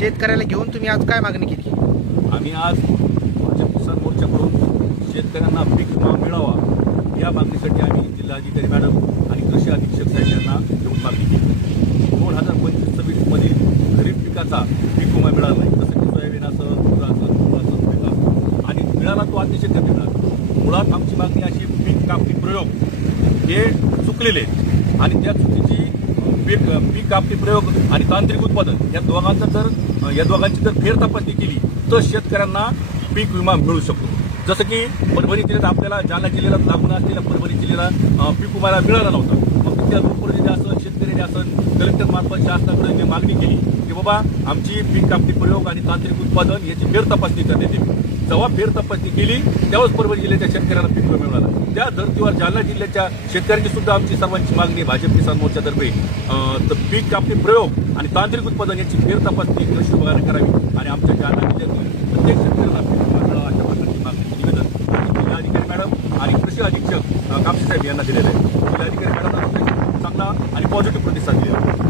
शेतकऱ्याला घेऊन तुम्ही आज काय मागणी केली? आम्ही आज भाजप किसान मोर्चाकडून शेतकऱ्यांना पीक विमा मिळावा या मागणीसाठी आम्ही जिल्हाधिकारी मॅडम आणि कृषी अधीक्षक साहेब यांना घेऊन मागणी केली. 2025-26 मध्ये खरीप पिकाचा पीक विमा मिळाला नाही, जसं की सोयाबीन असं, तूर असं, तूर असं पिका, आणि मिळाला तो अतिशय कमी मिळाला. मुळात आमची मागणी अशी, पीक कापणी प्रयोग हे चुकलेले आणि त्या चुकीची पीक कापणी प्रयोग आणि तांत्रिक उत्पादन या दोघांची जर फेर तपासणी केली तर शेतकऱ्यांना पीक विमा मिळू शकतो. जसं की परभणी जिल्ह्यात आपल्याला जालना जिल्ह्याला लागून असलेल्या परभणी जिल्ह्याला पीक विमा मिळाला नव्हता. मग तिथल्या लोकप्रतिनिधी असं, शेतकऱ्यांनी असं कलेक्टर मार्फत शासनाकडे जी मागणी केली की बाबा आमची पीक कापणी प्रयोग आणि तांत्रिक उत्पादन याची फेर तपासणी करण्यात येईल. जेव्हा फेर तपासणी केली तेव्हाच परभणी जिल्ह्याच्या शेतकऱ्यांना पीक विमा मिळाला. त्या धर्तीवर जालना जिल्ह्याच्या शेतकऱ्यांची सुद्धा आमची सर्वांची मागणी भाजप किसान मोर्चातर्फे तर पीक कापणी प्रयोग आणि तांत्रिक उत्पादन याची फेर तपासणी कृषी विभागाने करावी आणि आमच्या जालना जिल्ह्यातील प्रत्येक शेतकऱ्याला पीक विमा मिळावा अशा प्रकारची मागणी निवेदन जिल्हाधिकारी मॅडम आणि कृषी अधीक्षक कापसे साहेब यांना दिलेलं आहे. जिल्हाधिकारी मॅडम चांगला आणि पॉझिटिव्ह प्रतिसाद दिला.